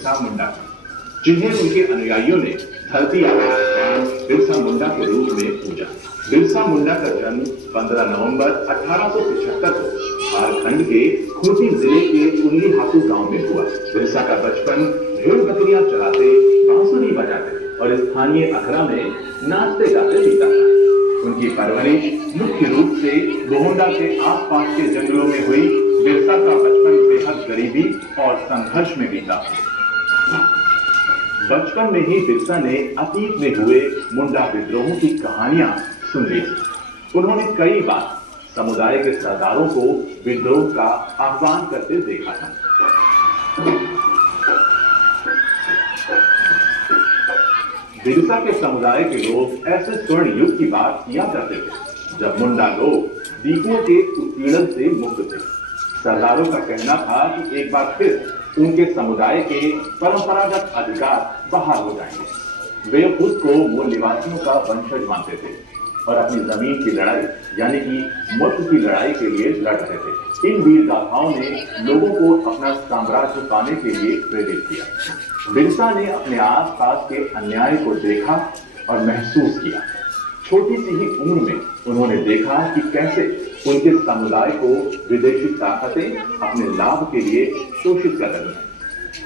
बिरसा मुंडा, जिन्हें उनके अनुयायियों ने धरती आबा भगवान बिरसा मुंडा के रूप में पूजा। बिरसा मुंडा का जन्म 15 नवंबर 1875 को झारखंड के खूंटी जिले के उंगली हाथू गांव में हुआ। बिरसा का बचपन भेड़ बकरियां चराते, बांसुरी बजाते और स्थानीय अखड़ा में नाचते गाते बीता था। उनकी परवरिश मुख्य रूप से बोहंडा के आसपास के जंगलों में हुई। बिरसा का बचपन बेहद गरीबी और संघर्ष में बीता। बचपन में ही बिरसा ने अतीत में हुए मुंडा विद्रोहों की कहानियां सुन ली। उन्होंने कई बार समुदाय के सरदारों को विद्रोह का आह्वान करते देखा था। बिरसा के समुदाय के लोग ऐसे स्वर्ण युग की बात किया करते थे जब मुंडा लोग दीपुओं के उत्पीड़न से मुक्त थे। सरदारों का कहना था कि एक बार फिर उनके समुदाय के परंपरागत अधिकार बहाल हो जाएंगे। वे खुद को मूल निवासियों का वंशज मानते थे और अपनी जमीन की लड़ाई यानी कि मुल्क की लड़ाई के लिए लड़ रहे थे। इन वीर गाथाओं ने लोगों को अपना साम्राज्य पाने के लिए प्रेरित किया। बिरसा ने अपने आसपास के अन्याय को देखा और महसूस किया। छोटी सी ही उम्र में उन्होंने देखा कि कैसे उनके समुदाय को विदेशी ताकतें अपने लाभ के लिए शोषित कर रही हैं।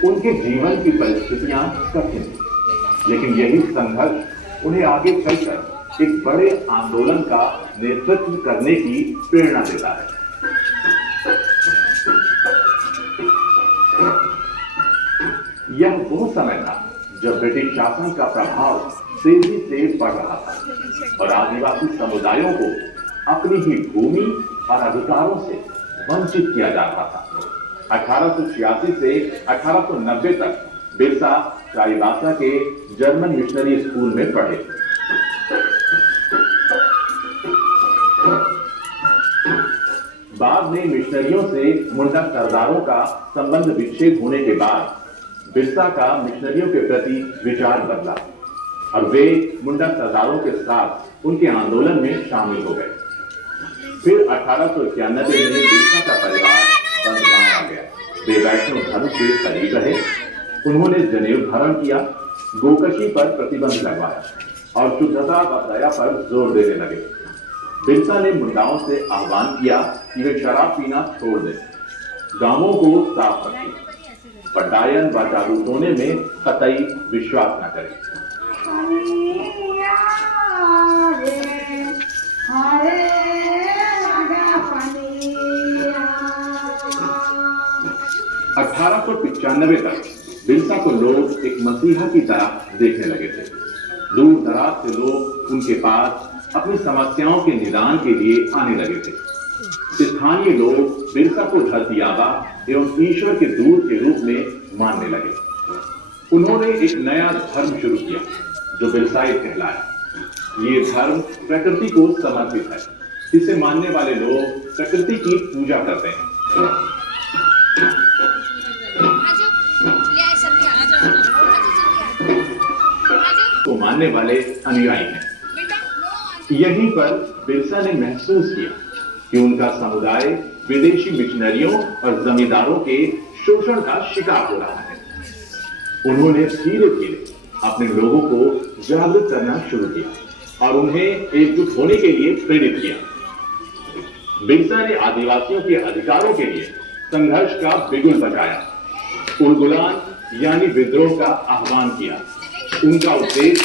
उनके जीवन की परिस्थितियां कठिन थी, लेकिन यही संघर्ष उन्हें आगे चलकर एक बड़े आंदोलन का नेतृत्व करने की प्रेरणा देता है। यह वो समय था जब ब्रिटिश शासन का प्रभाव तेजी से बढ़ रहा था और आदिवासी समुदायों को अपनी ही भूमि और अधिकारों से वंचित किया जा रहा था। 1886 से 1890 तक बिरसा चाईबासा के जर्मन मिशनरी स्कूल में पढ़े। बाद में मिशनरियों से मुंडा सरदारों का संबंध विच्छेद होने के बाद बिरसा का मिशनरियों के प्रति विचार बदला और वे मुंडा सरदारों के साथ उनके आंदोलन में शामिल हो गए। फिर 1891 में बिरसा का परिवार बंदगांव आ गया। वे वैष्णव धर्म के करीब रहे। उन्होंने जनेऊ धारण किया, गोकशी पर प्रतिबंध लगवाया और शुद्धता व दया पर जोर देने लगे। बिरसा ने मुंडाओं से आह्वान किया कि वे शराब पीना छोड़ दें, गांवों को साफ रखें और डायन व जादू टोने में कतई विश्वास न करें। 1895 तक बिरसा को लोग एक मसीहा की तरह देखने लगे थे। दूर दराज से लोग उनके पास अपनी समस्याओं के निदान के लिए आने लगे थे। स्थानीय लोग बिरसा को धरती आबा एवं ईश्वर के दूत के रूप में मानने लगे। उन्होंने एक नया धर्म शुरू किया जो बिरसाइत कहलाया। ये धर्म प्रकृति को समर्पित है। इसे मानने वाले लोग प्रकृति की पूजा करते हैं। को मानने वाले अनुयायी हैं। यहीं पर बिरसा ने महसूस किया कि उनका समुदाय विदेशी मिशनरियों और जमींदारों के शोषण का शिकार हो रहा है। उन्होंने धीरे धीरे अपने लोगों को जागरूक करना शुरू किया और उन्हें एकजुट होने के लिए प्रेरित किया। बिरसा ने आदिवासियों के अधिकारों के लिए संघर्ष का बिगुल बजाया, उलगुलान यानी विद्रोह का आह्वान किया। उनका उद्देश्य